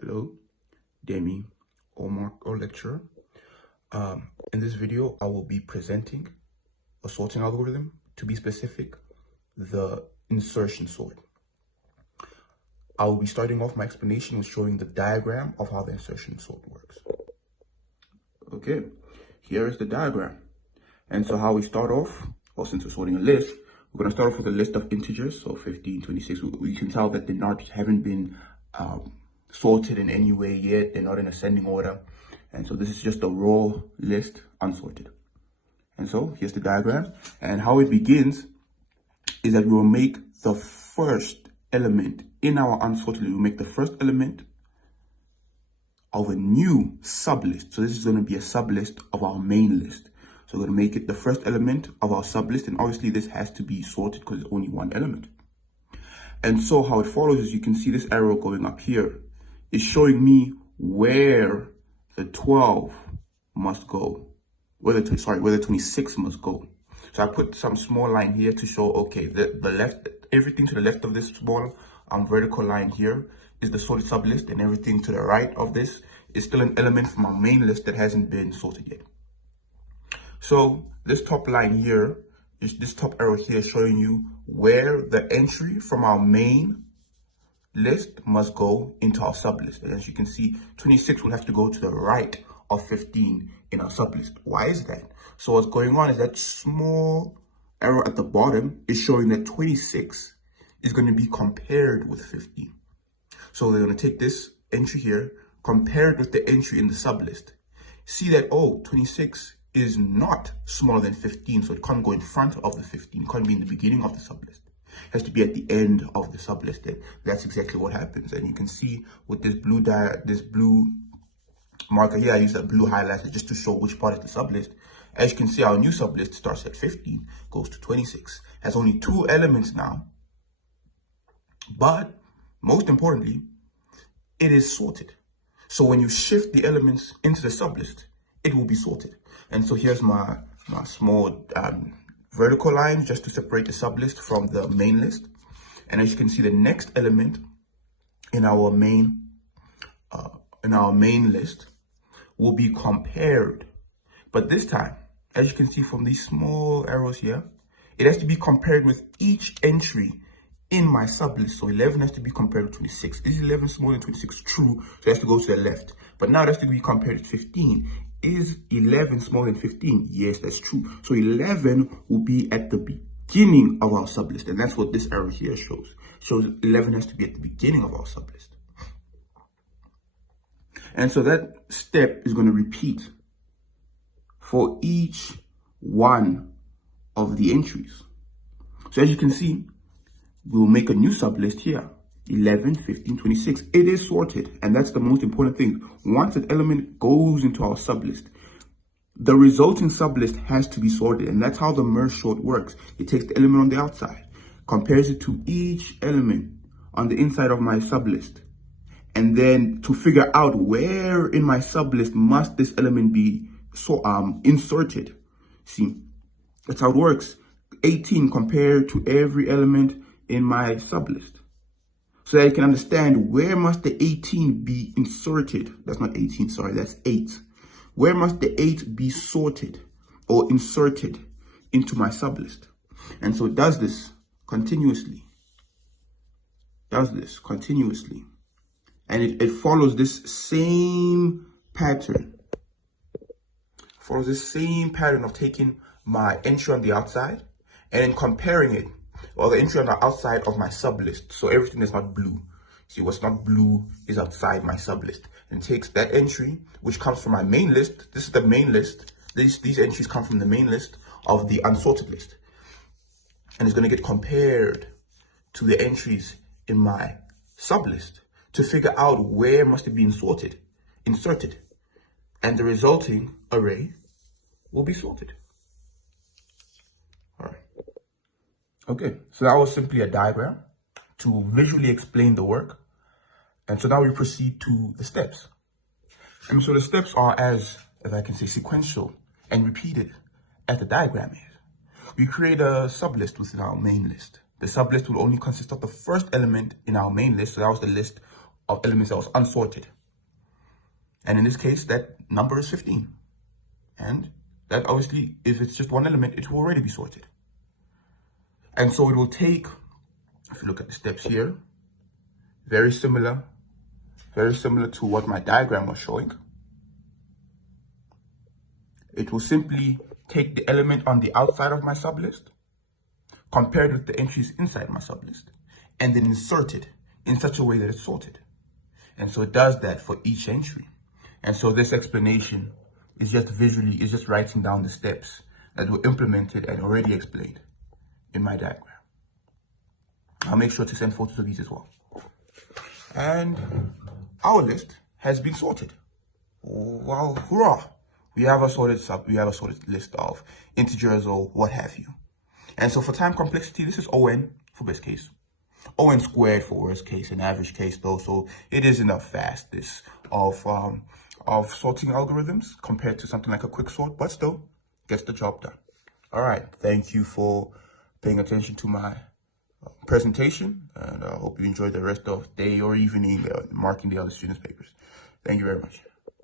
Hello, Demi, or lecturer. In this video, I will be presenting a sorting algorithm, to be specific, the insertion sort. I will be starting off my explanation with showing the diagram of how the insertion sort works. Okay, here is the diagram. And so how we start off, well, since we're sorting a list, we're going to start off with a list of integers, so 15, 26. We can tell that haven't been sorted in any way yet. They're not in ascending order. And so this is just a raw list, unsorted. And so here's the diagram. And how it begins is that we will make the first element in our unsorted list. We'll make the first element of a new sublist. So this is going to be a sublist of our main list. So we're going to make it the first element of our sublist. And obviously this has to be sorted because it's only one element. And so how it follows is you can see this arrow going up here is showing me where the 12 must go, where the 26 must go. So I put some small line here to show, okay, the left, everything to the left of this small vertical line here is the sorted sublist, and everything to the right of this is still an element from our main list that hasn't been sorted yet. So this top line here, this top arrow here showing you where the entry from our main list must go into our sublist. And as you can see, 26 will have to go to the right of 15 in our sublist. Why is that? So what's going on is that small arrow at the bottom is showing that 26 is going to be compared with 15. So they're going to take this entry here, compare it with the entry in the sublist. See that, oh, 26 is not smaller than 15, so it can't go in front of the 15, it can't be in the beginning of the sublist. It has to be at the end of the sublist. And that's exactly what happens. And you can see with this blue marker here, I use that blue highlighter just to show which part is the sublist. As you can see, our new sublist starts at 15, goes to 26, has only 2 elements now. But most importantly, it is sorted. So when you shift the elements into the sublist, it will be sorted. And so here's my small vertical line just to separate the sublist from the main list. And as you can see, the next element in our main list will be compared. But this time, as you can see from these small arrows here, it has to be compared with each entry in my sublist. So 11 has to be compared with 26. Is 11 smaller than 26? True. So it has to go to the left. But now it has to be compared with 15. Is 11 smaller than 15? Yes, that's true. So 11 will be at the beginning of our sublist. And that's what this arrow here shows. It shows 11 has to be at the beginning of our sublist. And so that step is going to repeat for each one of the entries. So as you can see, we'll make a new sublist here. 11, 15, 26. It is sorted, and that's the most important thing. Once an element goes into our sublist, the resulting sublist has to be sorted, and that's how the merge sort works. It takes the element on the outside, compares it to each element on the inside of my sublist, and then to figure out where in my sublist must this element be inserted. See, that's how it works. 18 compared to every element in my sublist, so that I can understand where must the 18 be inserted. That's not 18, sorry, that's 8. Where must the 8 be sorted or inserted into my sublist? And so it does this continuously. And it follows this same pattern. Of taking my entry on the outside and then comparing it, or the entry on the outside of my sublist. So everything that's not blue. See, what's not blue is outside my sublist. And takes that entry, which comes from my main list. This is the main list. These entries come from the main list of the unsorted list. And it's going to get compared to the entries in my sublist to figure out where must it be inserted. And the resulting array will be sorted. All right. Okay, so that was simply a diagram to visually explain the work. And so now we proceed to the steps. And so the steps are as I can say, sequential and repeated as the diagram is. We create a sublist within our main list. The sublist will only consist of the first element in our main list. So that was the list of elements that was unsorted. And in this case, that number is 15. And that obviously, if it's just one element, it will already be sorted. And so it will take, if you look at the steps here, very similar to what my diagram was showing. It will simply take the element on the outside of my sublist, compared with the entries inside my sublist, and then insert it in such a way that it's sorted. And so it does that for each entry. And so this explanation is just writing down the steps that were implemented and already explained in my diagram. I'll make sure to send photos of these as well. And our list has been sorted. Well, hurrah! We have a sorted list of integers or what have you. And so for time complexity, this is ON for best case, ON squared for worst case, and average case though. So it isn't the fastest of sorting algorithms compared to something like a quick sort, but still gets the job done. All right, thank you for paying attention to my presentation, and I hope you enjoyed the rest of day or evening marking the other students' papers. Thank you very much.